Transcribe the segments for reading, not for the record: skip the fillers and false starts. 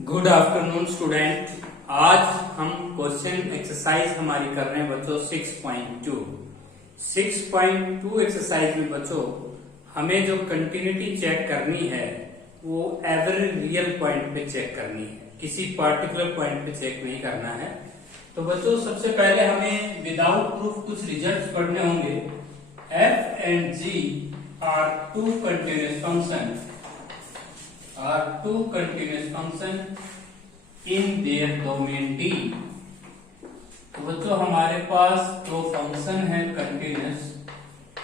Good afternoon student. आज हम question exercise हमारी कर रहे हैं बच्चों 6.2 एक्सरसाइज में बच्चों हमें जो कंटिन्यूटी चेक करनी है वो एवरी रियल पॉइंट पे चेक करनी है, किसी पर्टिकुलर पॉइंट पे चेक नहीं करना है। तो बच्चों सबसे पहले हमें विदाउट प्रूफ कुछ रिजल्ट्स पढ़ने होंगे। F and g are two continuous function in their domain D। तो बच्चों हमारे पास दो फंक्शन है continuous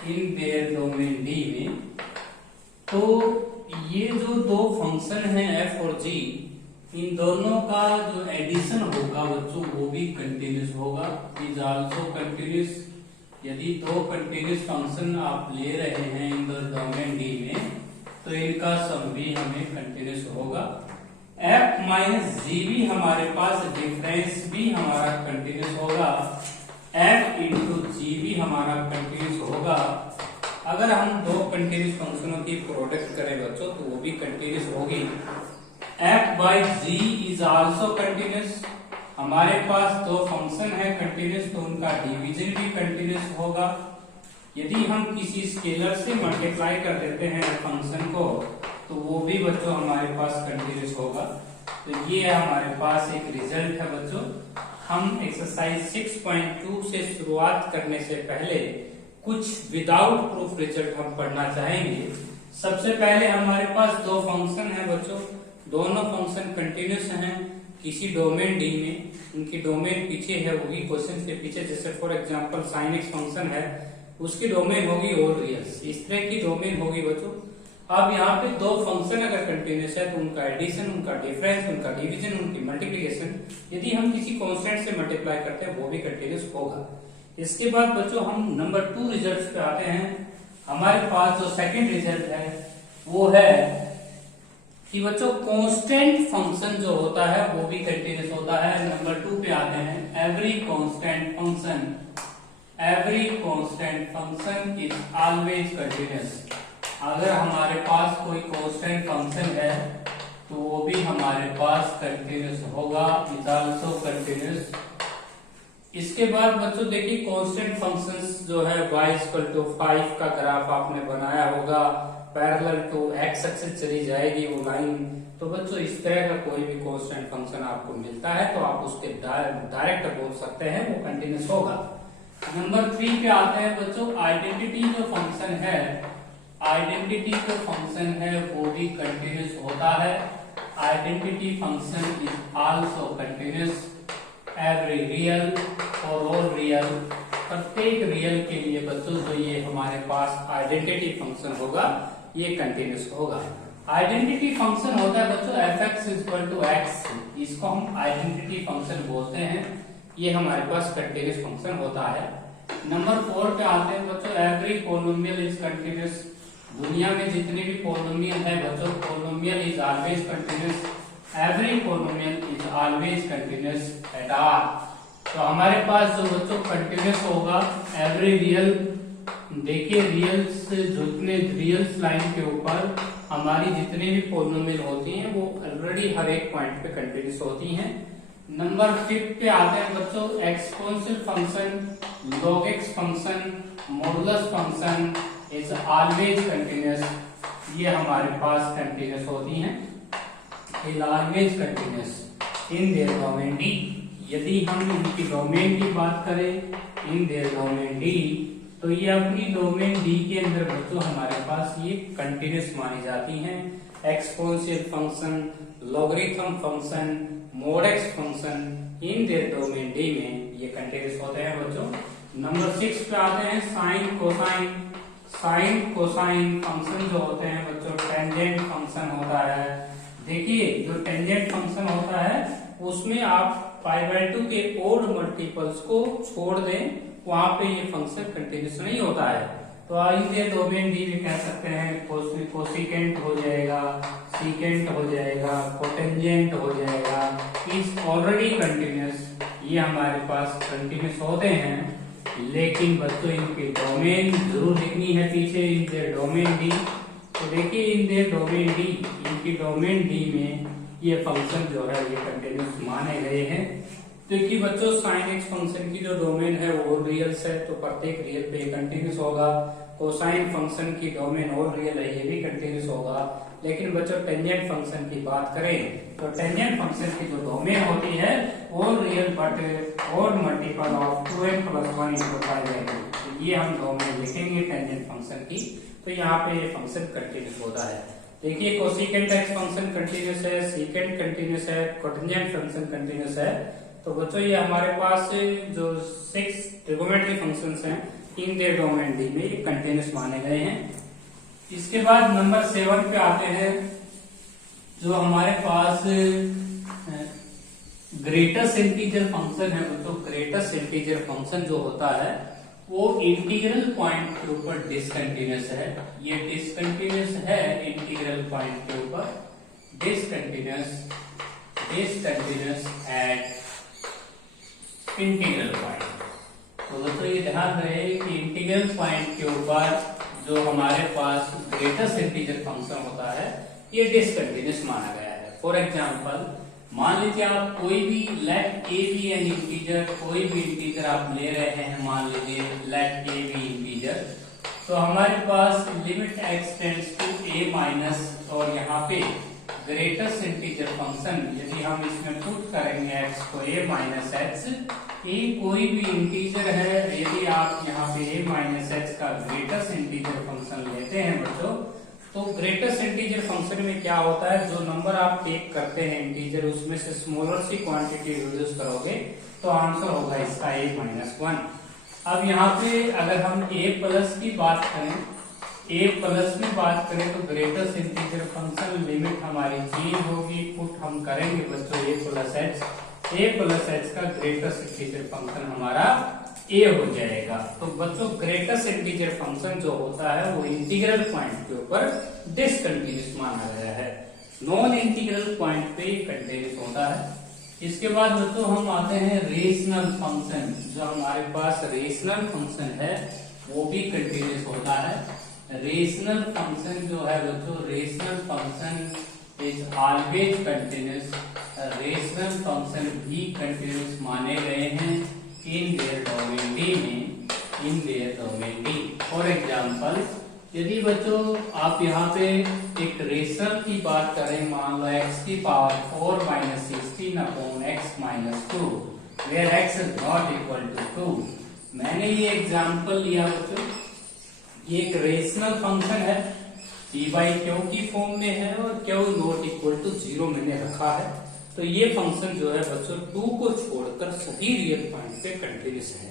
in their domain D में। तो ये जो दो फंक्शन है f और g, इन दोनों का जो एडिशन होगा बच्चों वो भी कंटिन्यूअस होगा। Is also continuous. यदि दो कंटिन्यूअस फंक्शन आप ले रहे हैं इन द डोमेन D में तो इनका सम भी हमें कंटिन्यूअस होगा। f माइनस जी भी हमारे पास डिफरेंस भी हमारा कंटिन्यूअस होगा। f इंटू जी भी हमारा कंटिन्यूअस होगा। अगर हम दो कंटिन्यूअस फंक्शनों की प्रोडक्ट करें बच्चों तो वो भी कंटिन्यूअस होगी। f by g is also continuous. हमारे पास दो फंक्शन है कंटिन्यूअस तो उनका डिवीजन भी कंटिन्यूअस होगा। यदि हम किसी स्केलर से मल्टीप्लाई कर देते हैं फंक्शन को तो वो भी बच्चों हमारे पास कंटिन्यूअस होगा। तो ये हमारे पास एक रिजल्ट है बच्चों। हम एक्सरसाइज 6.2 से शुरुआत करने से पहले कुछ विदाउट प्रूफ रिजल्ट हम पढ़ना चाहेंगे। सबसे पहले हमारे पास दो फंक्शन है बच्चों, दोनों फंक्शन कंटिन्यूअस हैं किसी डोमेन डी में। उनकी डोमेन पीछे है, होगी क्वेश्चन के पीछे। जैसे for example sin x function है, उसकी डोमेन होगी ऑल रियल्स, इस तरह की डोमेन होगी बच्चों। अब यहाँ पे दो फंक्शन अगर कंटिन्यूअस है तो उनका एडिशन, उनका डिफरेंस, उनका डिवीजन, उनकी मल्टीप्लिकेशन यदि हम किसी कांस्टेंट से मल्टीप्लाई करते हैं वो भी कंटिन्यूअस होगा। इसके बाद बच्चों हम नंबर 2 रिजल्ट्स पे आते हैं। हमारे पास जो सेकंड रिजल्ट है वो है कि बच्चों कांस्टेंट फंक्शन जो होता है वो भी कंटिन्यूअस होता है। नंबर 2 पे आते हैं। Every constant function is always continuous. अगर हमारे पास कोई कांस्टेंट फंक्शन है तो वो भी हमारे पास कंटिन्यूअस होगा, इज आल्सो कंटिन्यूअस। इसके बाद बच्चों देखिए कांस्टेंट फंक्शंस जो है y = 5 का ग्राफ आपने बनाया होगा, पैरेलल टू x एक्सिस चली जाएगी वो लाइन। तो बच्चों इस तरह का कोई भी कांस्टेंट फंक्शन आपको मिलता है तो आप उसके डायरेक्ट बोल सकते हैं वो कंटिन्यूअस होगा। नंबर 3 पे आते हैं बच्चों। आइडेंटिटी जो फंक्शन है वो भी कंटिन्यूअस होता है। Identity function is also continuous. Every real और ऑल रियल, प्रत्येक रियल के लिए बच्चों जो ये हमारे पास आइडेंटिटी फंक्शन होगा ये कंटिन्यूअस होगा। आइडेंटिटी फंक्शन होता है बच्चों f(x) = x, इसको हम आइडेंटिटी फंक्शन बोलते हैं। ये हमारे पास कंटिन्यूअस फंक्शन होता है। नंबर 4 पे आते हैं बच्चों। Every polynomial is continuous. दुनिया में जितने भी पोलिनोमियल है बच्चों, polynomial is always continuous. Every polynomial is always continuous at R. तो हमारे पास जो बच्चों कंटिन्यूअस होगा एवरी रियल। देखिए रियल्स, जितने रियल्स लाइन के ऊपर हमारी जितने भी पोलिनोमियल होती हैं वो ऑलरेडी हर एक पॉइंट पे कंटिन्यूअस होती हैं। नंबर 5 पे आते हैं बच्चों। Exponential function, log x function, modulus function is always continuous. ये हमारे पास कंटिन्यूअस होती हैं, is always continuous in their domain D। यदि हम इनकी डोमेन की बात करें इन देयर डोमेन D तो ये अपनी डोमेन D के अंदर बच्चों हमारे पास ये कंटिन्यूअस मानी जाती हैं। Exponential function, logarithm function, mod x function in their domain D में ये कंटिन्यूअस होते हैं बच्चों। नंबर 6 पे आते हैं। साइन कोसाइन फंक्शन जो होते हैं बच्चों टेंजेंट फंक्शन होता है। देखिए जो टेंजेंट फंक्शन होता है उसमें आप π/2 के ओड मल्टीपल्स को छोड़ दें, वहां पे ये फंक्शन कंटिन्यूअस नहीं होता है। तो आइए डोमेन D में कह सकते हैं कोसिकेंट हो जाएगा, सीकेंट हो जाएगा, कोटेंजेंट हो जाएगा, इज ऑलरेडी कंटिन्यूअस। ये हमारे पास कंटिन्यूअस होते हैं, लेकिन बच्चों इनकी डोमेन जरूर लिखनी है पीछे। इन डोमेन D तो देखिए इन डोमेन D, इनकी डोमेन D में ये फंक्शन जो है ये कंटिन्यूस माने गए हैं। क्योंकि बच्चों साइन एक्स फंक्शन की जो डोमेन है वो रियल्स है, तो प्रत्येक रियल पे कंटिन्यूस होगा। कोसाइन फंक्शन की डोमेन और रियल है, ये भी कंटिन्यूस होगा। लेकिन बच्चों टेंजेंट फंक्शन की बात करें तो टेंजेंट फंक्शन की जो डोमेन होती है वो रियल बट और मल्टीपल ऑफ 2n + 1 × π/2। ये हम डोमेन लिखेंगे टेंजेंट फंक्शन की, तो यहाँ पे ये फंक्शन कंटिन्यूस होता है। देखिए कोसेकेंट एक्स फंक्शन कंटिन्यूस है, सेकेंट कंटिन्यूस है, कोटेंजेंट फंक्शन कंटिन्यूस है। तो बच्चों ये हमारे पास जो 6 ट्रिगोनोमेट्री फंक्शंस हैं इन देयर डोमेन डी में ये कंटिन्यूस माने गए हैं। इसके बाद नंबर 7 पे आते हैं, जो हमारे पास ग्रेटेस्ट इंटीजर फंक्शन है। बच्चों ग्रेटेस्ट इंटीजर फंक्शन जो होता है वो इंटीग्रल पॉइंट के ऊपर डिसकंटिन्यूस है। ये डिसकंटिन्यूस है इंटीग्रल पॉइंट के ऊपर, डिसकंटिन्यूस एट इंटीग्रल पॉइंट। तो दोस्तों ये ध्यान रहे कि इंटीग्रल पॉइंट के ऊपर जो हमारे पास ग्रेटेस्ट इंटीजर फंक्शन होता है ये डिसकंटिन्यूस माना गया है। फॉर एग्जांपल मान लीजिए आप कोई भी let a be an integer, कोई भी इंटीजर आप ले रहे हैं, मान लीजिए लेट ए बी इंटीजर, तो हमारे पास limit X tends to A minus, और यहाँ पे ग्रेटेस्ट इंटीजर फंक्शन यदि हम इसमें पुट करेंगे x को a माइनस एक्स, ए कोई भी इंटीजर है, यदि आप यहाँ पे a माइनस एक्स का ग्रेटेस्ट इंटीजर फंक्शन लेते हैं बच्चों, तो ग्रेटेस्ट इंटीजर फंक्शन में क्या होता है, जो नंबर आप टेक करते हैं इंटीजर उसमें से स्मॉलर सी क्वांटिटी रिड्यूस करोगे तो आंसर होगा इसका a माइनस 1। अब यहाँ पे अगर हम a प्लस की बात करें, a प्लस में बात करें तो ग्रेटेस्ट इंटीजर फंक्शन लिमिट हमारी चेंज होगी, पुट हम करेंगे बच्चों a प्लस h का ग्रेटेस्ट इंटीजर फंक्शन हमारा a हो जाएगा। तो बच्चों ग्रेटेस्ट इंटीजर फंक्शन जो होता है वो इंटीग्रल पॉइंट के ऊपर डिसकंटिन्यूस माना गया है, नॉन इंटीग्रल पॉइंट पे कंटिन्यूस होता है। इसके बाद बच्चों हम आते हैं रेशनल फंक्शन। जो हमारे पास रेशनल फंक्शन है वो भी कंटिन्यूस होता है। रेशनल फंक्शन जो है बच्चों, rational function is always continuous. Rational function भी कंटिन्यूस माने गए हैं इन देयर डोमेन डी में, in their domain D. For example यदि बच्चों आप यहाँ पे एक रेशनल की बात करें, मान लो x की power 4 - 16 upon x - 2 where x is not equal to 2। मैंने ये एग्जांपल लिया बच्चों, ये एक रेशनल फंक्शन है, p/q की फॉर्म में है और q नॉट इक्वल टू 0 मैंने रखा है। तो ये फंक्शन जो है बच्चों 2 को छोड़कर सभी रियल पॉइंट पे कंटिन्यूस है।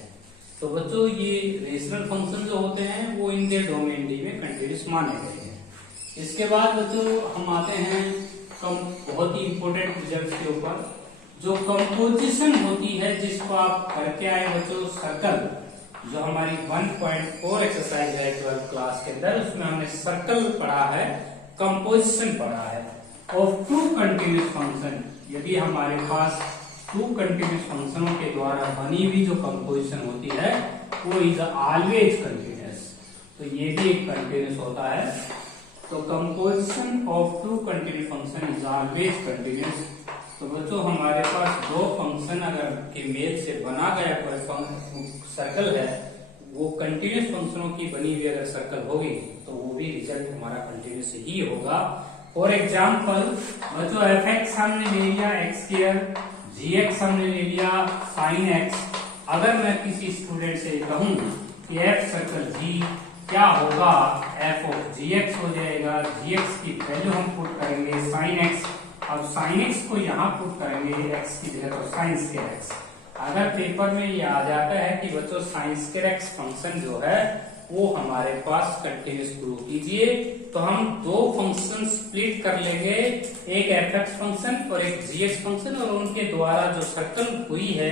तो बच्चों ये रेशनल फंक्शन जो होते हैं वो इन देयर डोमेन डी में कंटिन्यूस माने गए हैं। इसके बाद बच्चों हम आते हैं बहुत ही इंपॉर्टेंट रिजल्ट के ऊपर, जो कंपोजिशन होती है जिसको आप करके आए बच्चों, सर्कल। जो हमारी 1.4 एक्सरसाइज है 12th क्लास के अंदर, उसमें हमने सर्कल पढ़ा है, कंपोजिशन पढ़ा है ऑफ 2 कंटिन्यूस फंक्शन। यदि हमारे पास 2 कंटिन्यूस फंक्शनों के द्वारा बनी हुई जो कंपोजिशन होती है वो इज ऑलवेज कंटिन्यूस, तो ये भी एक कंटिन्यूस होता है। तो composition of 2 continuous function is always continuous. तो बच्चों हमारे पास 2 फंक्शन अगर के मेल से बना गया कोई सर्कल है, वो कंटिन्यूस फंक्शनों की बनी हुई अगर सर्कल होगी तो वो भी रिजल्ट हमारा कंटिन्यूस ही होगा। फॉर एग्जाम्पल बच्चों f(x) हमने ले लिया x², g(x) हमने ले लिया sin x। अगर मैं किसी स्टूडेंट से कहूं कि f सर्कल g क्या होगा, f(g(x) हो जाएगा, gx की वैल्यू हम पुट करेंगे sin x, अब sin x को यहाँ पुट करेंगे x की जगह तो sin² x। अगर पेपर में ये आ जाता है कि बच्चों sin² x फंक्शन जो है वो हमारे पास कंटिन्यूस प्रूव कीजिए, तो हम 2 फंक्शन स्प्लिट कर लेंगे, एक f(x) फंक्शन और एक g(x) फंक्शन, और उनके द्वारा जो सर्कल हुई है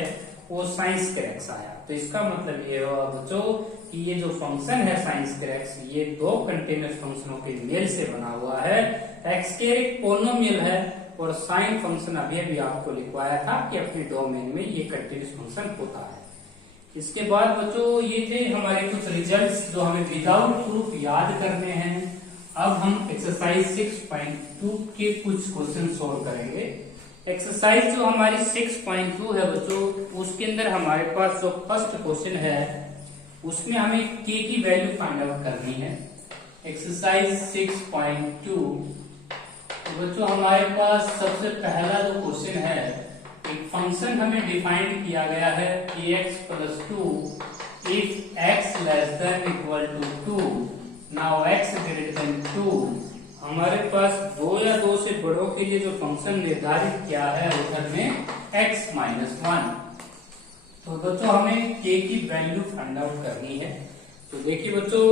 वो sin² x आया। तो इसका मतलब ये हुआ बच्चों कि ये जो फंक्शन है sin² x, ये 2 कंटिन्यूस फंक्शनों के मेल से बना हुआ है। x² एक पोलिनोमियल है और साइन फंक्शन अभी अभी आपको लिखवाया था कि अपने डोमेन में ये कंटिन्यूस फंक्शन होता है। इसके बाद बच्चों ये थे हमारे कुछ रिजल्ट्स जो हमें विदाउट प्रूफ याद करने हैं। अब हम एक्सरसाइज 6.2 के कुछ क्वेश्चन सॉल्व करेंगे। एक्सरसाइज जो हमारी 6.2 है बच्चों, उसके अंदर हमारे पास जो फर्स्ट क्वेश्चन है उसमें हमें k की वैल्यू फाइंड आउट करनी है। एक्सरसाइज 6.2 तो बच्चों हमारे पास सबसे पहला जो क्वेश्चन है, एक फंक्शन हमें डिफाइंड किया गया है ax plus 2 if x less than equal to 2, now x greater than 2। हमारे पास दो या दो से बड़ों के लिए जो फंक्शन निर्धारित किया है उधर में x माइनस 1। तो बच्चों हमें k की वैल्यू फाइंड आउट करनी है। तो देखिए बच्चों,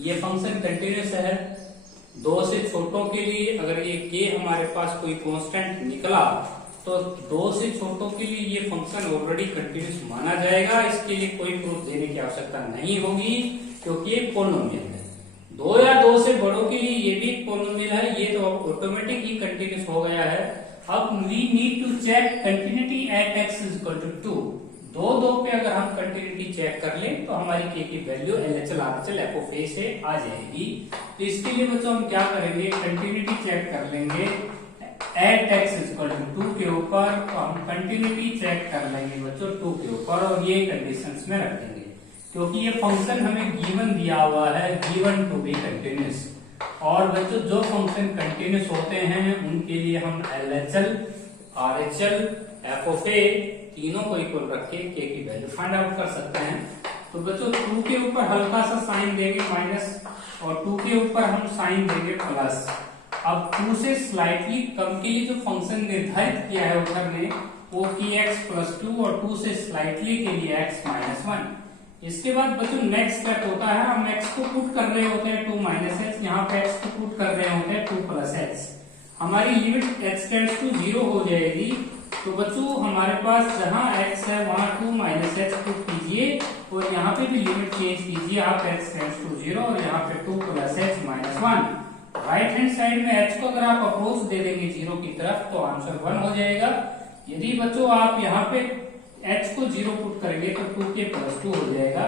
ये फंक्शन कंटिन्यूस है। दो से छोटों के लिए अगर ये k हमारे पास कोई कांस्टेंट निकला तो दो से छोटों के लिए ये फंक्शन ऑलरेडी कंटिन्यूस माना जाएगा। इसके लिए कोई प्रूफ देने की आवश्यकता नहीं होगी क्योंकि ये पोलिनोमियल है। दो या दो से बड़ों के लिए ये भी पोलिनोमियल है, ये तो ऑटोमेटिक ही कंटिन्यूस हो गया है। अब we need to check continuity at x is equal to 2। दो पे अगर हम कंटिन्यूटी चेक कर लें तो हमारी k की value LHL RHL f of a से आ जाएगी। तो इसके लिए बच्चों हम क्या करेंगे, कंटिन्यूटी चेक कर लेंगे at x is equal to 2 के ऊपर। तो हम कंटिन्यूटी चेक कर लेंगे बच्चों 2 के ऊपर और ये कंडीशंस में रख देंगे क्योंकि ये फंक्शन हमें गिवन दिया हुआ है, गिवन टू बी कंटिन्यूस। और बच्चों जो फंक्शन कंटिन्यूस होते हैं उनके लिए हम LHL RHL f of a तीनों को इक्वल रख के k की वैल्यू फाइंड आउट कर सकते हैं। तो बच्चों 2 के ऊपर हल्का सा साइन देंगे माइनस और 2 के ऊपर हम साइन देंगे प्लस। अब 2 से स्लाइटली कम के लिए जो फंक्शन निर्धारित किया है उधर ने वो kx प्लस 2 और 2 से स्लाइटली के लिए x माइनस 1। इसके बाद बच्चों नेक्स्ट स्टेप होता है, हम x को पुट कर रहे होते हैं 2 माइनस h, यहाँ पे x को पुट कर रहे होते हैं 2 प्लस h। हमारी लिमिट h टेंड्स टू 0 हो जाएगी। तो बच्चों हमारे पास जहां x है वहां 2 माइनस h पुट कीजिए और यहाँ पे भी लिमिट चेंज कीजिए आप, x टेंड्स टू 0 और यहाँ पे 2 plus h minus 1। Right hand side में h को अगर आप अप्रोच दे देंगे 0 की तरफ तो आंसर 1 हो जाएगा। यदि बच्चों आप यहाँ पे h को 0 पुट करेंगे तो 2k प्लस 2 हो जाएगा।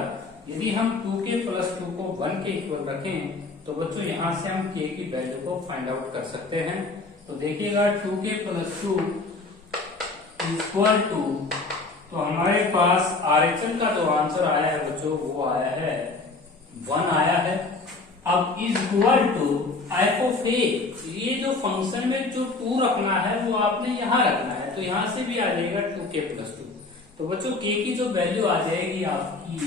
यदि हम 2k प्लस 2 को 1 के इक्वल रखें तो बच्चों यहाँ से हम k की वैल्यू को फाइंड आउट कर सकते हैं। तो देखिएगा 2k प्लस 2 इक्वल टू, तो हमारे पास RHL का जो आंसर आया है बच्चों वो आया है 1 आया है। अब is equal to f of a, ये जो फंक्शन में जो 2 रखना है वो आपने यहाँ रखना है, तो यहाँ से भी आ जाएगा 2k प्लस 2। तो बच्चों k की जो वैल्यू आ जाएगी आपकी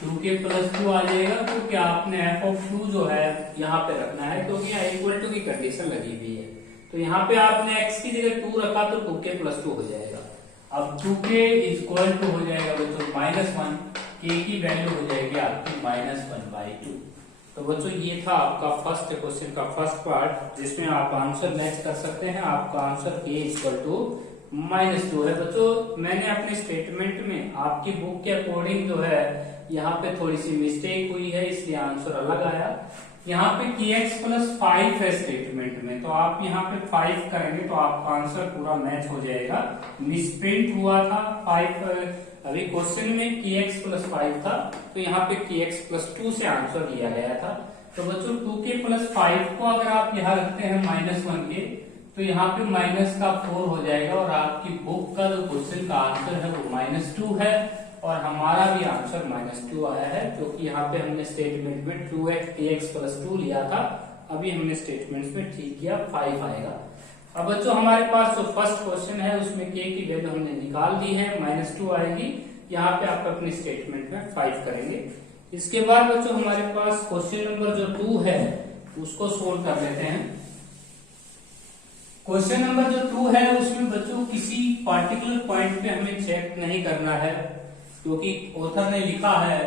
2k प्लस 2 आ जाएगा क्योंकि आपने f of 2 जो है यहाँ पे रखना है क्योंकि यहाँ इक्वल टू की कंडीशन लगी हुई है। तो यहाँ पे आपने x की जगह 2 रखा तो 2k प्लस 2 हो जाएगा। अब 2k इज इक्वल टू हो जाएगा बच्चों माइनस 1, k की वैल्यू हो जाएगी आपकी माइनस 1/2। तो बच्चों ये था आपका फर्स्ट क्वेश्चन का फर्स्ट पार्ट जिसमें आप आंसर मैच कर सकते हैं। आपका आंसर k इक्वल टू -2 है। बच्चों मैंने अपने स्टेटमेंट में आपकी बुक के अकॉर्डिंग जो है यहाँ पे थोड़ी सी मिस्टेक हुई है इसलिए आंसर अलग आया। यहाँ पे kx प्लस 5 है स्टेटमेंट में, तो आप यहाँ पे 5 करेंगे तो आपका आंसर पूरा मैच हो जाएगा। मिसप्रिंट हुआ था 5, अभी क्वेश्चन में kx प्लस 5 था तो यहाँ पे kx प्लस 2 से आंसर लिया गया था। तो बच्चों 2k प्लस 5 को अगर आप यहाँ रखते हैं -1 के तो यहाँ पे माइनस का 4 हो जाएगा और आपकी बुक का जो क्वेश्चन का आंसर है वो -2 है और हमारा भी आंसर -2 आया है क्योंकि यहाँ पे हमने स्टेटमेंट में 2x kx प्लस 2 लिया था, अभी हमने स्टेटमेंट में ठीक किया 5 आएगा। अब बच्चों हमारे पास जो फर्स्ट क्वेश्चन है उसमें k की वैल्यू हमने निकाल दी है, -2 आएगी। यहाँ पे आप अपने स्टेटमेंट में 5 करेंगे। इसके बाद बच्चों हमारे पास क्वेश्चन नंबर जो 2 है उसको सोल्व कर लेते हैं। क्वेश्चन नंबर जो 2 है उसमें बच्चों किसी पार्टिकुलर पॉइंट पे हमें चेक नहीं करना है क्योंकि ऑथर ने लिखा है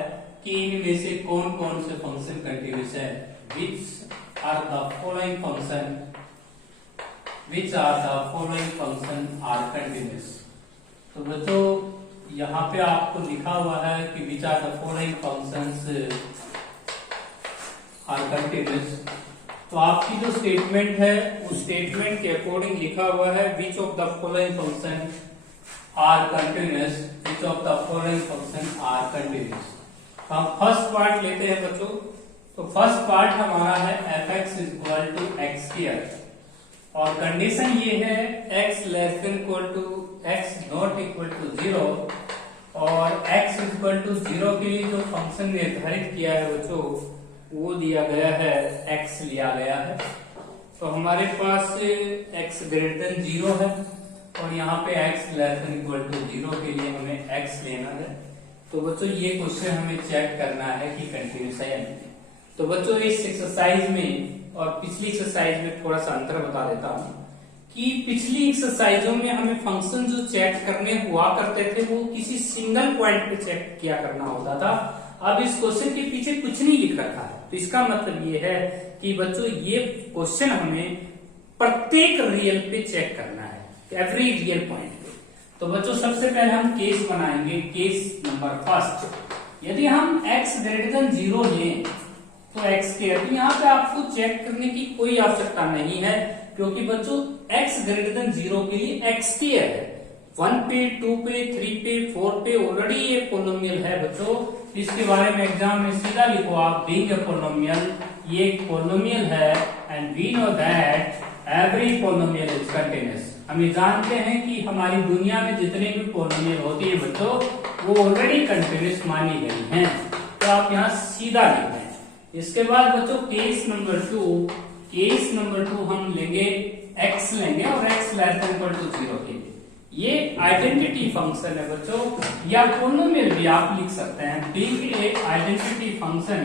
कि इनमें से कौन कौन से फंक्शन कंटिन्यूस है। Which are the following function are continuous. तो बच्चों यहाँ पे आपको लिखा हुआ है कि which are the following functions are continuous. तो आपकी जो स्टेटमेंट है उस स्टेटमेंट के अकॉर्डिंग लिखा हुआ है which of the following function are continuous, which of the following function are continuous. हम फर्स्ट पार्ट लेते हैं बच्चों। तो फर्स्ट पार्ट हमारा है F x equal to x square और कंडीशन ये है x less than equal to x not equal to 0 और x इक्वल टू 0 के लिए जो फंक्शन निर्धारित किया है बच्चों वो दिया गया है x लिया गया है। तो हमारे पास x ग्रेटर देन 0 है और यहाँ पे x less than equal to 0 के लिए हमें x लेना है। तो बच्चों ये क्वेश्चन हमें चेक करना है कि कंटिन्यूस है या नहीं। तो बच्चों इस एक्सरसाइज में और पिछली एक्सरसाइज में थोड़ा सा अंतर बता देता हूँ कि पिछली एक्सरसाइजों में हमें फंक्शन जो चेक करने हुआ करते थे वो किसी सिंगल पॉइंट पे चेक किया करना होता था। अब इस क्वेश्चन के पीछे कुछ नहीं लिख रखा है, तो इसका मतलब ये है कि बच्चों ये क्वेश्चन हमें प्रत्येक रियल पे चेक करना है, एवरी रियल पॉइंट पे। तो बच्चों सबसे पहले हम केस बनाएंगे, केस नंबर फर्स्ट। यदि हम x ग्रेटर देन 0 लें तो x स्क्वायर, तो यहाँ पे आपको चेक करने की कोई आवश्यकता नहीं है क्योंकि बच्चों x ग्रेटर देन 0 के लिए x स्क्वायर है। 1 पे 2 पे 3 पे 4 पे ऑलरेडी ये पोलिनोमियल है बच्चों। इसके बारे में एग्जाम में सीधा लिखो आप, बीइंग अ पोलिनोमियल, ये एक पोलिनोमियल है and we know that every polynomial is continuous. हम ये जानते हैं कि हमारी दुनिया में जितने भी पोलिनोमियल होती है बच्चों वो ऑलरेडी कंटीन्यूअस मानी गई हैं। तो आप यहाँ सीधा लिख दें। इसके बाद बच्चों केस नंबर 2, केस नंबर 2 हम लेंगे x लेंगे और x less than equal to 0 के लिए। ये आइडेंटिटी फंक्शन है बच्चों या पोलिनोमियल भी आप लिख सकते हैं। बीइंग ए आइडेंटिटी फंक्शन,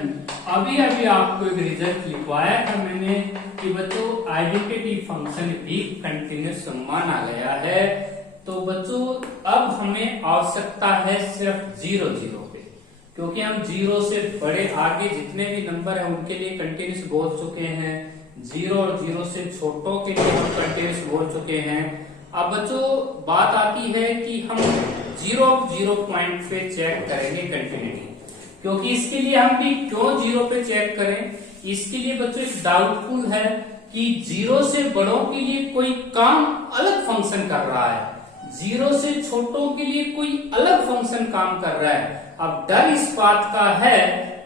अभी अभी आपको एक रिजल्ट लिखवाया था मैंने कि बच्चों आइडेंटिटी फंक्शन भी कंटीन्यूअस माना गया है। तो बच्चों अब हमें आवश्यकता है सिर्फ 0 0 पे, क्योंकि हम 0 से बड़े आगे जितने भी नंबर है उनके लिए कंटीन्यूअस बोल चुके हैं, 0 और 0 से छोटों के लिए हम कंटीन्यूअस बोल चुके हैं। अब बच्चों बात आती है कि हम 0 पॉइंट पे चेक करेंगे कंटिन्यूटी, क्योंकि इसके लिए हम भी क्यों 0 पे चेक करें, इसके लिए बच्चों एक डाउटफुल है कि 0 से बड़ों के लिए कोई काम अलग फंक्शन कर रहा है, 0 से छोटों के लिए कोई अलग फंक्शन काम कर रहा है। अब डर इस बात का है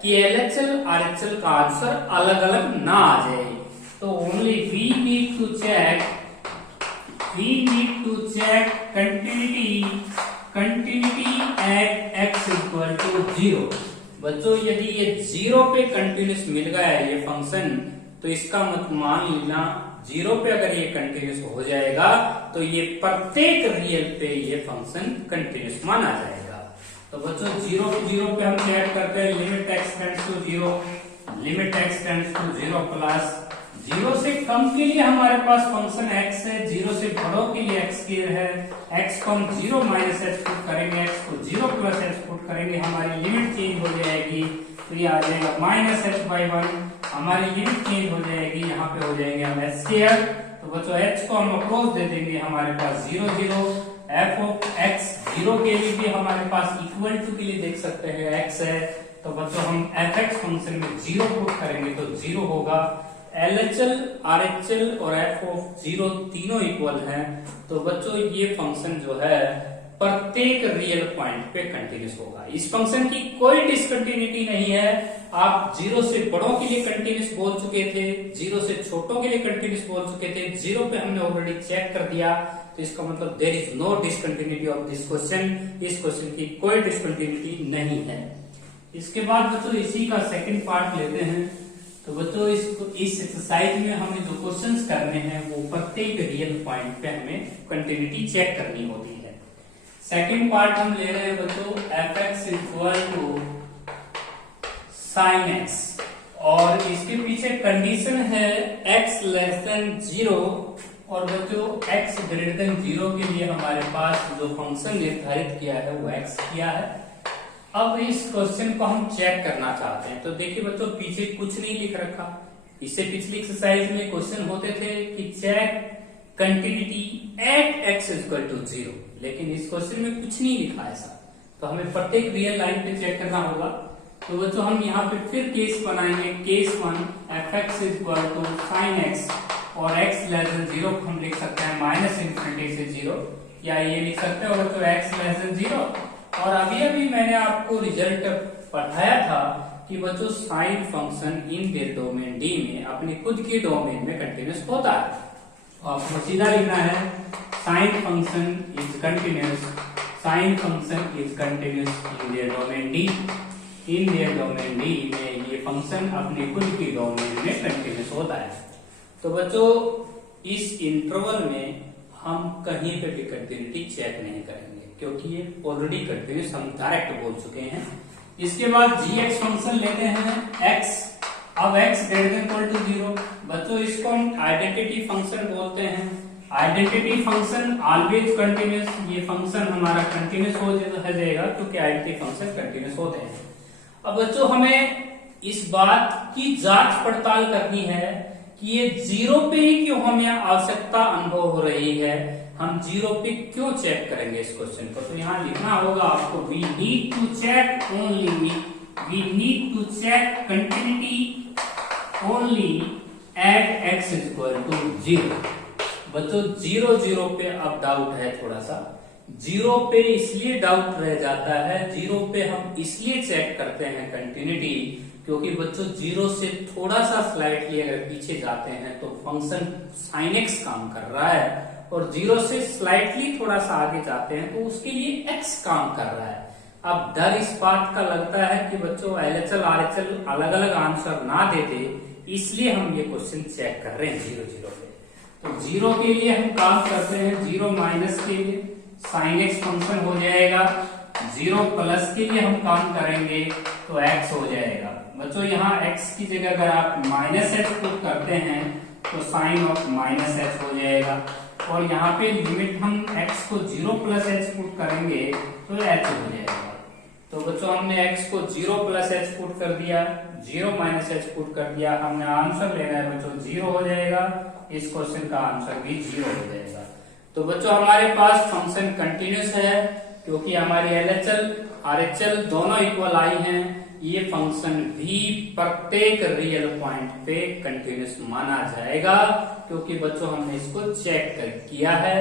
कि LHL RHL का आंसर अलग अलग ना आ जाए। तो only we need to check continuity at x equal to 0। बच्चों यदि ये 0 पे कंटिन्यूस मिल गया है ये फंक्शन, तो इसका मत मान लेना 0 पे अगर ये कंटिन्यूस हो जाएगा तो ये प्रत्येक रियल पे ये फंक्शन कंटिन्यूस माना जाएगा। तो बच्चों 0 पे हम चेक करते हैं limit x tends to 0, limit x tends to 0 plus 0 से कम के लिए हमारे पास फंक्शन x है, 0 से बड़ों के लिए x स्क्वायर है। x को हम 0 माइनस h पुट करेंगे, x को 0 प्लस h पुट करेंगे, हमारी लिमिट चेंज हो जाएगी। तो ये आ जाएगा माइनस h/1, हमारी लिमिट चेंज हो जाएगी, यहाँ पे हो जाएंगे हम h स्क्वायर। तो बच्चों h को हम अप्रोच दे देंगे हमारे पास 0 0, f ऑफ x 0 के लिए भी हमारे पास इक्वल टू के लिए देख सकते हैं x है। तो बच्चों हम fx फंक्शन में 0 पुट करेंगे तो 0 होगा। LHL RHL और f ऑफ 0 तीनों इक्वल हैं। तो बच्चों ये फंक्शन जो है प्रत्येक रियल पॉइंट पे कंटिन्यूस होगा। इस फंक्शन की कोई डिसकंटिन्यूटी नहीं है। आप 0 से बड़ों के लिए कंटिन्यूस बोल चुके थे, 0 से छोटों के लिए कंटिन्यूस बोल चुके थे, 0 पे हमने ऑलरेडी चेक कर दिया। तो इसका मतलब there is no discontinuity of this question, इस क्वेश्चन की कोई डिसकंटिन्यूटी नहीं है। इसके बाद बच्चों इसी का सेकंड पार्ट लेते हैं। तो बच्चों इस एक्सरसाइज में हमें जो क्वेश्चंस करने हैं वो प्रत्येक रियल पॉइंट पे हमें कंटिन्यूटी चेक करनी होती है। सेकंड पार्ट हम ले रहे हैं बच्चों fx equal to sin x और इसके पीछे कंडीशन है x लेस देन 0 और बच्चों x ग्रेटर देन 0 के लिए हमारे पास जो फंक्शन निर्धारित किया है वो x किया है। अब इस क्वेश्चन को हम चेक करना चाहते हैं। तो देखिए बच्चों पीछे कुछ नहीं लिख रखा। इससे पिछली एक्सरसाइज में क्वेश्चन होते थे कि check continuity at x equal to 0, लेकिन इस क्वेश्चन में कुछ नहीं लिखा ऐसा। तो हमें प्रत्येक रियल लाइन पे चेक करना होगा। तो बच्चों हम यहाँ पे फिर केस बनाएंगे, case 1 fx equal to sin x और x लेस देन 0 हम लिख सकते हैं माइनस इंफिनिटी से 0, या ये लिख सकते हो बच्चों x लेस देन 0। और अभी अभी मैंने आपको रिजल्ट पढ़ाया था कि बच्चों sine function in their domain D में अपनी खुद की डोमेन में कंटिन्यूस होता है। तो आपको सीधा लिखना है sine function is continuous, sine function is continuous in their domain D, in their domain D में ये फंक्शन अपनी खुद की डोमेन में कंटिन्यूस होता है। तो बच्चों इस इंटरवल में हम कहीं पे भी कंटिन्यूटी चेक नहीं करेंगे क्योंकि ये ऑलरेडी कंटिन्यूस हम डायरेक्ट बोल चुके हैं। इसके बाद g(x) फंक्शन लेते हैं x, अब x greater than equal to 0। बच्चों इसको हम आइडेंटिटी फंक्शन बोलते हैं। आइडेंटिटी फंक्शन ऑलवेज कंटिन्यूस, ये फंक्शन हमारा कंटिन्यूस हो जाएगा क्योंकि आइडेंटिटी फंक्शन कंटिन्यूस होते हैं। अब बच्चों हमें इस बात की जांच पड़ताल करनी है कि ये 0 पे ही क्यों हमें आवश्यकता अनुभव हो रही है, हम 0 पे क्यों चेक करेंगे इस क्वेश्चन को। तो यहाँ लिखना होगा आपको we need to check only, we need to check continuity only at x equal to 0। बच्चों 0 पे अब डाउट है थोड़ा सा, 0 पे इसलिए डाउट रह जाता है, 0 पे हम इसलिए चेक करते हैं कंटिन्यूटी क्योंकि बच्चों 0 से थोड़ा सा स्लाइटली अगर पीछे जाते हैं तो फंक्शन sin x काम कर रहा है और 0 से स्लाइटली थोड़ा सा आगे जाते हैं तो उसके लिए x काम कर रहा है। अब डर इस बात का लगता है कि बच्चों LHL RHL अलग अलग आंसर ना दे दे, इसलिए हम ये क्वेश्चन चेक कर रहे हैं 0 पे। तो 0 के लिए हम काम करते हैं, 0 माइनस के लिए sin x फंक्शन हो जाएगा, 0 प्लस के लिए हम काम करेंगे तो x हो जाएगा। बच्चों यहाँ x की जगह अगर आप माइनस एच पुट करते हैं तो साइन ऑफ माइनस एच हो जाएगा और यहाँ पे लिमिट हम x को 0 प्लस एच पुट करेंगे तो h हो जाएगा। तो बच्चों हमने x को 0 प्लस एच पुट कर दिया, 0 माइनस एच पुट कर दिया, हमने आंसर लेना है बच्चों 0 हो जाएगा, इस क्वेश्चन का आंसर भी 0 हो जाएगा। तो बच्चों हमारे पास फंक्शन कंटिन्यूस है क्योंकि हमारी LHL RHL दोनों इक्वल आई हैं, ये फंक्शन भी प्रत्येक रियल पॉइंट पे कंटिन्यूस माना जाएगा क्योंकि बच्चों हमने इसको चेक किया है।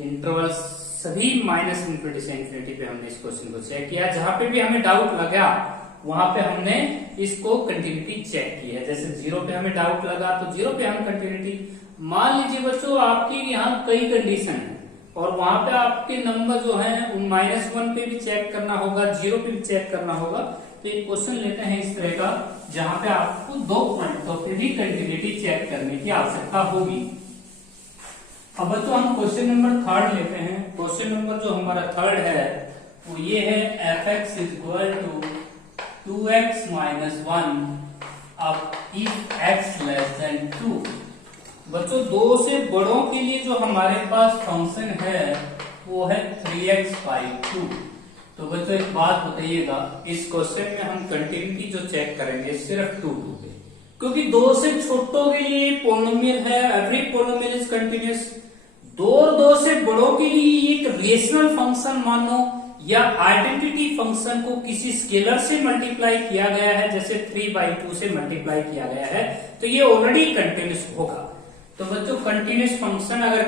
इंटरवल सभी माइनस इन्फिनिटी से इन्फिनिटी पे हमने इस क्वेश्चन को चेक किया, जहां पे भी हमें डाउट लगा वहां पे हमने इसको कंटिन्यूटी चेक की है। जैसे 0 पे हमें डाउट लगा तो 0 पे हम कंटिन्यूटी, मान लीजिए बच्चों आपकी यहाँ कई कंडीशन है और वहां पे आपके नंबर जो है -1 पे भी चेक करना होगा, 0 पे भी चेक करना होगा। तो एक क्वेश्चन लेते हैं इस तरह का जहां पे आपको 2 पॉइंटों पे भी कंटिन्यूटी चेक करने की आवश्यकता होगी। अब बच्चों हम क्वेश्चन नंबर 3 लेते हैं। क्वेश्चन नंबर जो हमारा 3 है वो ये है f(x) equal to 2x minus 1 अब इफ x लेस देन 2। बच्चों 2 से बड़ों के लिए जो हमारे पास फंक्शन है वो है 3x/2। तो बच्चों एक बात बताइएगा, इस क्वेश्चन में हम कंटिन्यूटी जो चेक करेंगे सिर्फ 2 पे, क्योंकि 2 से छोटों के लिए पोलिनोमियल है, एवरी पोलिनोमियल इज कंटिन्यूस। 2 और 2 से बड़ों के लिए एक रेशनल फंक्शन मानो या आइडेंटिटी फंक्शन को किसी स्केलर से मल्टीप्लाई किया गया है, जैसे 3/2 से मल्टीप्लाई किया गया है, तो ये ऑलरेडी कंटिन्यूस होगा। तो बच्चों कंटिन्यूस फंक्शन अगर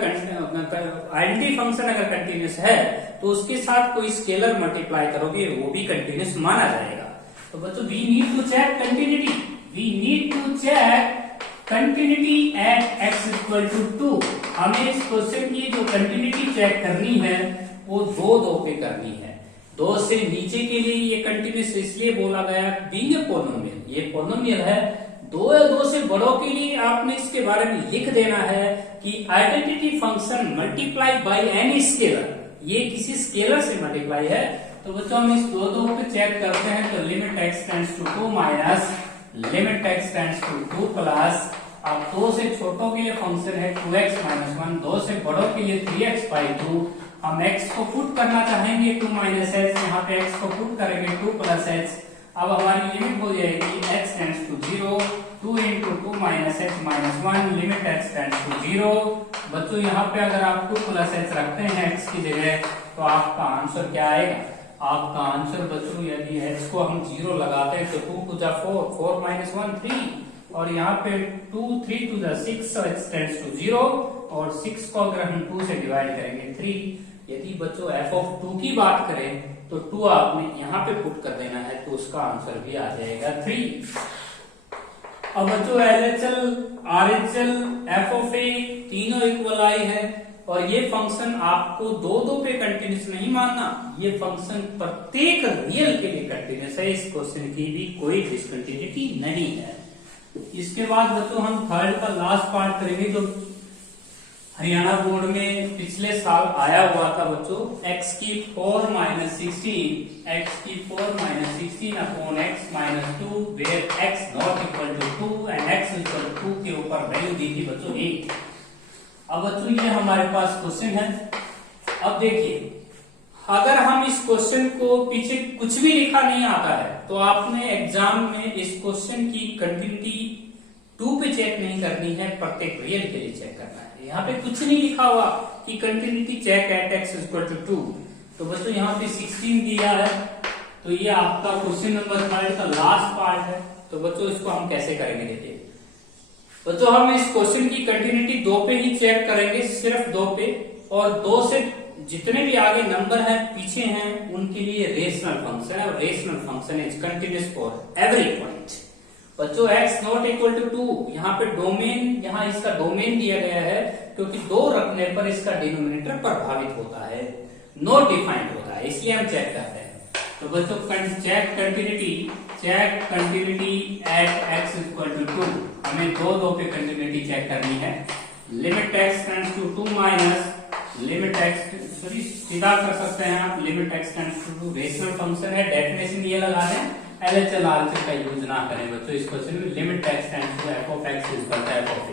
आइडेंटिटी फंक्शन अगर कंटिन्यूस है तो उसके साथ कोई स्केलर मल्टीप्लाई करोगे वो भी कंटिन्यूस माना जाएगा। तो बच्चों we need to check continuity, we need to check continuity at x equal to 2। हमें इस क्वेश्चन की जो कंटिन्यूटी चेक करनी है वो 2 पे करनी है। 2 से नीचे के लिए ये कंटिन्यूस इसलिए बोला गया बीइंग ए पोलिनोमियल, ये पोलिनोमियल है। 2 या 2 से बड़ों के लिए आपने इसके बारे में लिख देना है कि identity function multiply by any scalar, ये किसी स्केलर से मल्टीप्लाई है। तो बच्चों हम इस 2 पे चेक करते हैं तो limit x tends to 2 minus limit x tends to 2 plus, अब 2 से छोटों के लिए फंक्शन है 2x माइनस 1, 2 से बड़ों के लिए 3x/2। हम x को पुट करना चाहेंगे 2 माइनस एच, यहाँ पे x को पुट करेंगे 2 प्लस एच। अब हमारी लिमिट हो जाएगी x tends to 0, 2 into 2 minus h minus 1, limit x tends to 0। बच्चों यहाँ पे अगर आप 2 प्लस एच रखते हैं x की जगह तो आपका आंसर क्या आएगा? आपका आंसर बच्चों यदि h को हम 0 लगाते हैं तो 2 to the 4, 4 minus 1 3, और यहाँ पे 2 3 to the 6, so x tends to 0, और 6 को अगर हम 2 से डिवाइड करेंगे 3। यदि बच्चों f of 2 की बात करें तो 2 आपने यहाँ पे पुट कर देना है, तो उसका आंसर भी आ जाएगा 3। अब बच्चों LHL, RHL, FA तीनों इक्वल आई है, और ये फंक्शन आपको दो पे कंटिन्यूस नहीं मानना, ये फंक्शन प्रत्येक रियल के लिए कंटिन्यूस है। इस क्वेश्चन की भी कोई डिसकंटिन्यूटी नहीं है। इसके बाद बच्चों हम थर्ड का लास्ट पार्ट करेंगे, जो हरियाणा बोर्ड में पिछले साल आया हुआ था बच्चों, x की 4 minus 16 upon x minus 2 where x not equal to 2 and x equal to 2 के ऊपर वैल्यू दी थी बच्चों 8। अब बच्चों ये हमारे पास क्वेश्चन है। अब देखिए, अगर हम इस क्वेश्चन को पीछे कुछ भी लिखा नहीं आता है, तो आपने एग्जाम में इस क्वेश्चन की कंटिन्यूटी 2 पे चेक नहीं करनी है, प्रत्येक रियल के लिए चेक करना है। यहाँ पे कुछ नहीं लिखा हुआ कि continuity check at x equal to 2। तो बच्चों यहाँ पे 16 दिया है, तो ये आपका क्वेश्चन नंबर 3 का लास्ट पार्ट है। तो बच्चों इसको हम कैसे करेंगे, देखिए बच्चों हम इस क्वेश्चन की कंटिन्यूटी 2 पे ही चेक करेंगे, सिर्फ 2 पे, और 2 से जितने भी आगे नंबर हैं पीछे हैं उनके लिए रेशनल फंक्शन है, और rational function is continuous for every point. बच्चों x नॉट इक्वल टू 2, यहाँ पे डोमेन, यहाँ इसका डोमेन दिया गया है, क्योंकि 2 रखने पर इसका डिनोमिनेटर प्रभावित होता है, नॉट डिफाइंड होता है, इसलिए हम चेक करते हैं। तो बच्चों check continuity at x equal to 2, हमें 2 पे कंटिन्यूटी चेक करनी है। Limit x tends to 2 minus limit x, sorry सीधा कर सकते हैं आप, limit x tends to 2 rational function है, डेफिनेशन ये लगा दें, LHL RHL का यूज ना करें बच्चों इस क्वेश्चन में। Limit x tends to f of x equal to f of a,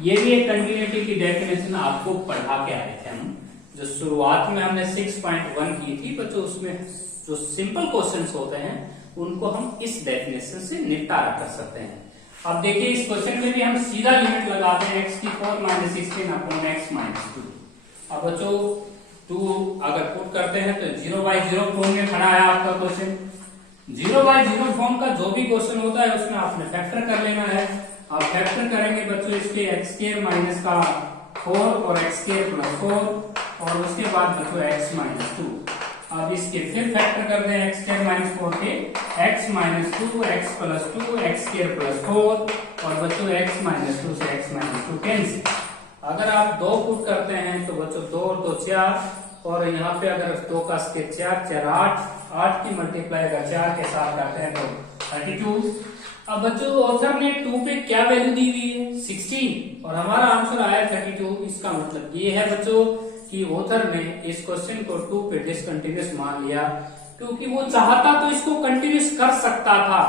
ये भी एक कंटिन्यूटी की डेफिनेशन आपको पढ़ा के आए थे हम, जो शुरुआत में हमने 6.1 की थी बच्चों। उसमें जो सिंपल क्वेश्चंस होते हैं उनको हम इस डेफिनेशन से निपटारा कर सकते हैं। अब देखिए इस क्वेश्चन में भी हम सीधा लिमिट लगाते हैं x की 4 माइनस 16 अपॉन x माइनस 2। अब बच्चों 2 अगर पुट करते हैं तो 0/0 फॉर्म में खड़ा है आपका क्वेश्चन। 0/0 फॉर्म का जो भी क्वेश्चन होता है उसमें आपने फैक्टर कर लेना है। आप फैक्टर करेंगे बच्चों इसके x स्क्वायर माइनस का 4 और x स्क्वायर प्लस 4, और उसके बाद बच्चों x माइनस 2। अब इसके फिर फैक्टर कर दें x स्क्वायर माइनस 4 के, x minus 2, x plus 2, x square plus 4, और बच्चों x माइनस 2 से x माइनस 2 कैंसिल। अगर आप 2 पुट करते हैं तो बच्चों 2 और 2 4, और यहाँ पे अगर 2 का स्क्वायर 4 4 8 की मल्टीप्लाई अगर 4 के साथ करते हैं तो 32। अब बच्चों ऑथर ने 2 पे क्या वैल्यू दी हुई है 16, और हमारा आंसर आया 32। इसका मतलब ये है बच्चों कि ऑथर ने इस क्वेश्चन को 2 पे डिसकंटिन्यूअस मान लिया, क्योंकि वो चाहता तो इसको कंटिन्यूअस कर सकता था।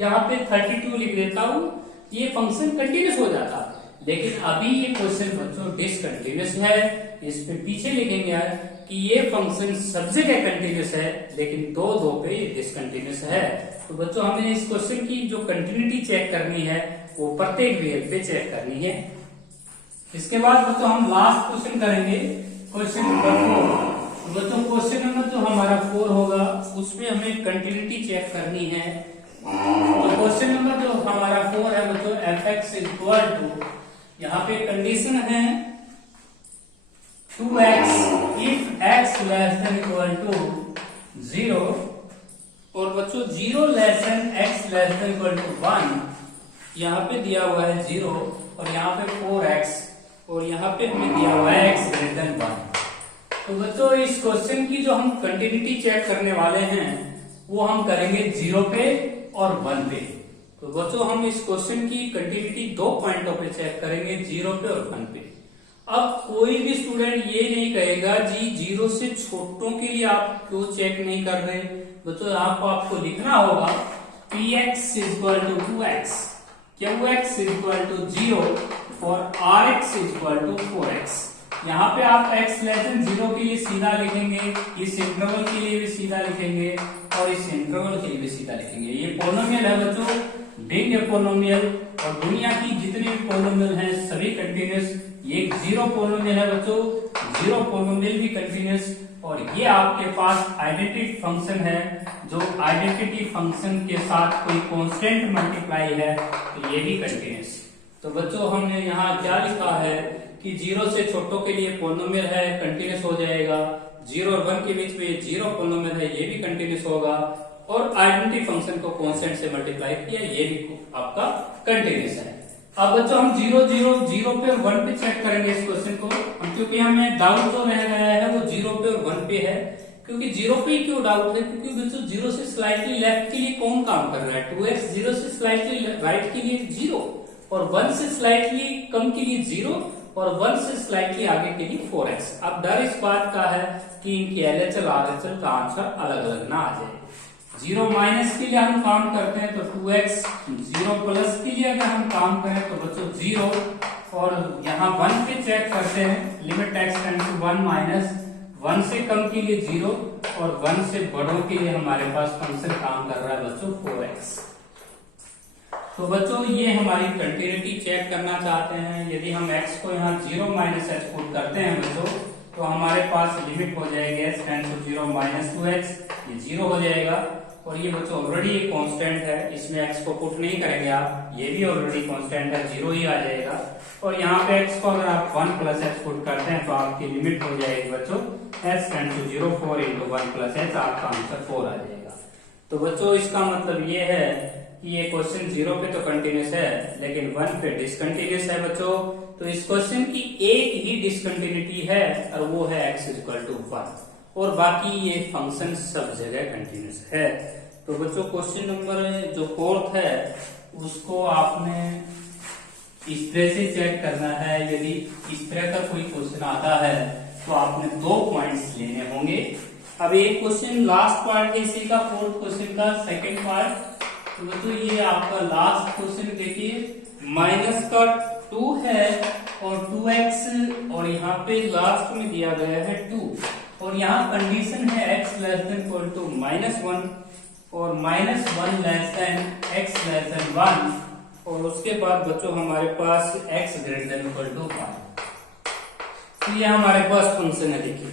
यहाँ पे 32 लिख देता हूँ, ये फंक्शन कंटिन्यूअस हो जाता, लेकिन अभी ये क्वेश्चन बच्चों डिसकंटिन्यूअस है। इस पे पीछे लिखेंगे कि ये फंक्शन सब जगह कंटिन्यूअस है, लेकिन 2 पे डिसकंटिन्यूअस है। तो बच्चों हमें इस क्वेश्चन की जो कंटिन्यूटी चेक करनी है वो प्रत्येक रियल पे चेक करनी है। इसके बाद बच्चों हम लास्ट क्वेश्चन करेंगे, क्वेश्चन नंबर 4। बच्चों क्वेश्चन नंबर जो हमारा 4 होगा उसमें हमें कंटिन्यूटी चेक करनी है। तो क्वेश्चन नंबर जो हमारा 4 है बच्चों f(x) इक्वल टू, यहाँ पे कंडीशन है 2x if x less than equal to 0, और बच्चों 0 less than x less than equal to 1, यहाँ पे दिया हुआ है 0, और यहाँ पे 4x, और यहाँ पे हमें दिया हुआ है x ग्रेटर देन 1। तो बच्चों इस क्वेश्चन की जो हम कंटिन्यूटी चेक करने वाले हैं वो हम करेंगे 0 पे और 1 पे। तो बच्चों हम इस क्वेश्चन की कंटिन्यूटी 2 पॉइंटों पे चेक करेंगे, 0 पे और 1 पे। अब कोई भी स्टूडेंट ये नहीं कहेगा जी 0 से छोटों के लिए आप क्यों चेक नहीं कर रहे। बच्चों आपको लिखना होगा px equal to 2x, qx equal to 0 और rx इक्वल टू 4x। यहाँ पे आप x लेस देन 0 के लिए सीधा लिखेंगे, इस इंटरवल के लिए भी सीधा लिखेंगे, और इस इंटरवल के लिए भी सीधा लिखेंगे। ये पोलिनोमियल है बच्चों, बिग ए पोलिनोमियल, और दुनिया की जितने भी पोलिनोमियल हैं सभी कंटिन्यूअस। ये 0 पोलिनोमियल है बच्चों, 0 पोलिनोमियल भी कंटिन्यूअस, और ये आपके पास आइडेंटिटी फंक्शन है, जो आइडेंटिटी फंक्शन के साथ कोई कांस्टेंट मल्टीप्लाई है तो ये भी कंटिन्यूअस। तो बच्चों हमने यहाँ क्या लिखा है कि 0 से छोटों के लिए पोलिनोमियल है, कंटिन्यूअस हो जाएगा, 0 और 1 के बीच में ये 0 पोलिनोमियल है, ये भी कंटिन्यूस होगा, और आइडेंटिटी फंक्शन को कांस्टेंट से मल्टीप्लाई किया, ये भी आपका कंटिन्यूस है। अब बच्चों हम 0 0 0 पे और 1 पे चेक करेंगे इस क्वेश्चन को, क्योंकि हमें डाउट जो रह गया है वो 0 पे और 1 पे है। क्योंकि 0 पे क्यों डाउट है, क्योंकि बच्चों 0 से स्लाइटली लेफ्ट के लिए कौन काम कर रहा है, 2x, 0 से स्लाइटली राइट के लिए 0, और 1 से स्लाइटली कम के लिए 0, और 1 से स्लाइटली आगे के लिए 4x। अब डर इस बात का है कि इनकी LHL RHL का आंसर अलग अलग ना आ जाए। 0 माइनस के लिए हम काम करते हैं तो 2x, 0 प्लस के लिए अगर हम काम करें तो बच्चों 0, और यहाँ 1 पे चेक करते हैं, limit x tend to 1 minus 1 से कम के लिए 0, और 1 से बड़ों के लिए हमारे पास फंक्शन काम कर रहा है बच्चों 4x। तो बच्चों ये हमारी कंटिन्यूटी चेक करना चाहते हैं। यदि हम x को यहाँ 0 माइनस h पुट करते हैं बच्चों, तो हमारे पास लिमिट हो जाएगी h tend to 0 minus 2x, ये 0 हो जाएगा। और ये बच्चों ऑलरेडी एक कांस्टेंट है, इसमें x को पुट नहीं करेंगे आप, ये भी ऑलरेडी कांस्टेंट है, 0 ही आ जाएगा। और यहाँ पे x को अगर आप 1 प्लस h पुट करते हैं तो आपकी लिमिट हो जाएगी बच्चों h tend to 0, 4 into 1 plus h, आपका आंसर 4 आ जाएगा। तो बच्चों इसका मतलब ये है कि ये क्वेश्चन 0 पे तो कंटिन्यूस है, लेकिन 1 पे डिसकंटिन्यूस है बच्चों। तो इस क्वेश्चन की एक ही डिसकंटिन्यूटी है, और वो है x इक्वल टू 1, और बाकी ये फंक्शन सब जगह कंटिन्यूस है। तो बच्चों क्वेश्चन नंबर जो 4 है उसको आपने इस तरह से चेक करना है। यदि इस तरह का कोई क्वेश्चन आता है तो आपने 2 पॉइंट्स लेने होंगे। अब एक क्वेश्चन लास्ट पार्ट है इसी का, 4th क्वेश्चन का सेकंड पार्ट। तो बच्चों ये आपका लास्ट क्वेश्चन देखिए, माइनस का 2 है और 2x, और यहाँ पे लास्ट में दिया गया है 2, और यहाँ कंडीशन है x less than equal to -1 और -1 less than x less than 1, और उसके बाद बच्चों हमारे पास x greater than equal to 1। तो ये हमारे पास फंक्शन है देखिए।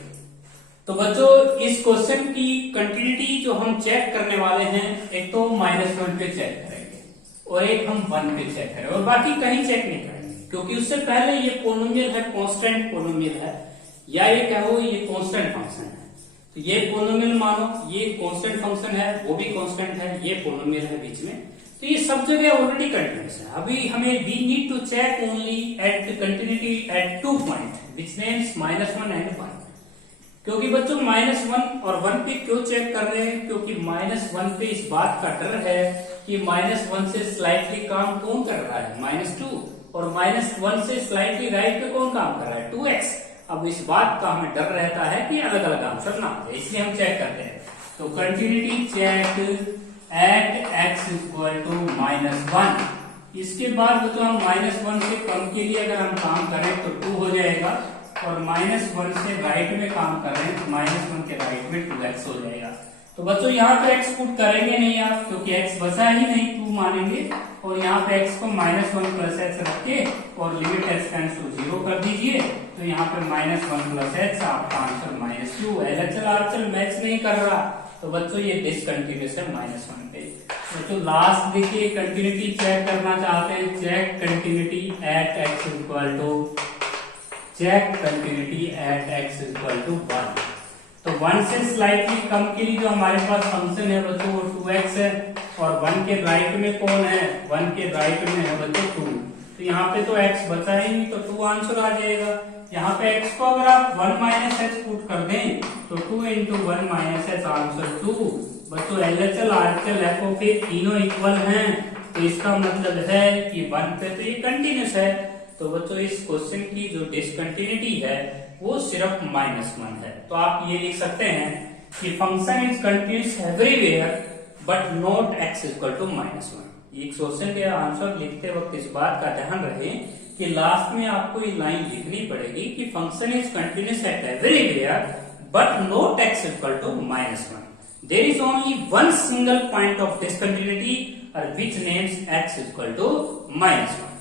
तो बच्चों इस क्वेश्चन की कंटिन्यूटी जो हम चेक करने वाले हैं, एक तो -1 पे चेक करेंगे और एक हम 1 पे चेक करेंगे, और बाकी कहीं चेक नहीं करेंगे, क्योंकि उससे पहले ये पोलिनोमियल है, कांस्टेंट पोलिनोमियल है, या ये कहो ये कांस्टेंट फंक्शन है। तो ये पोलिनोमियल मानो, ये कांस्टेंट फंक्शन है, वो भी कांस्टेंट है, ये पोलिनोमियल है बीच में, तो ये सब जगह ऑलरेडी कंटिन्यूस है। अभी हमें we need to check only at the continuity at 2 point which names -1 and 1। क्योंकि बच्चों -1 और 1 पे क्यों चेक कर रहे हैं, क्योंकि -1 पे इस बात का डर है कि -1 से स्लाइटली काम कौन कर रहा है, -2, और -1 से स्लाइटली राइट पे कौन काम कर रहा है, 2x। अब इस बात का हमें डर रहता है कि अलग अलग आंसर ना आए, इसलिए हम चेक करते हैं। तो continuity check at x equal to -1। इसके बाद बच्चों हम -1 से कम के लिए अगर हम काम करें तो 2 हो जाएगा, और -1 से राइट में काम कर रहे हैं तो -1 के राइट में 2x हो जाएगा। तो बच्चों यहाँ पे x पुट करेंगे नहीं आप, क्योंकि x बचा ही नहीं, 2 मानेंगे, और यहाँ पे x को -1 प्लस h रख के और लिमिट h टेंड्स टू 0 कर दीजिए। तो यहाँ पे -1 प्लस h, आपका आंसर -2। LHL RHL मैच नहीं कर रहा, तो बच्चों ये डिसकंटिन्यूस है -1 पे। बच्चों लास्ट देखिए, कंटिन्यूटी चेक करना चाहते हैं, check continuity at x equal to, check continuity at x equal to 1। तो 1 से स्लाइटली कम के लिए जो हमारे पास फंक्शन है बच्चों वो 2x है, और 1 के राइट में कौन है, 1 के राइट में है बच्चों 2। तो यहाँ पे तो x बचा ही नहीं, तो 2 आंसर आ जाएगा। यहाँ पे x को अगर आप 1 माइनस h पुट कर दें तो 2 इंटू 1 माइनस h आंसर 2। बच्चों LHL RHL FOK तीनों इक्वल हैं, तो इसका मतलब है कि 1 पे तो ये कंटिन्यूस है। तो बच्चों इस क्वेश्चन की जो डिसकंटिन्यूटी है वो सिर्फ -1 है। तो आप ये लिख सकते हैं कि function is continuous everywhere but not x equal to -1। ये क्वेश्चन के आंसर लिखते वक्त इस बात का ध्यान रहे कि लास्ट में आपको ये लाइन लिखनी पड़ेगी कि function is continuous at everywhere but not x equal to -1। There is only one single point of discontinuity which names x equal to -1।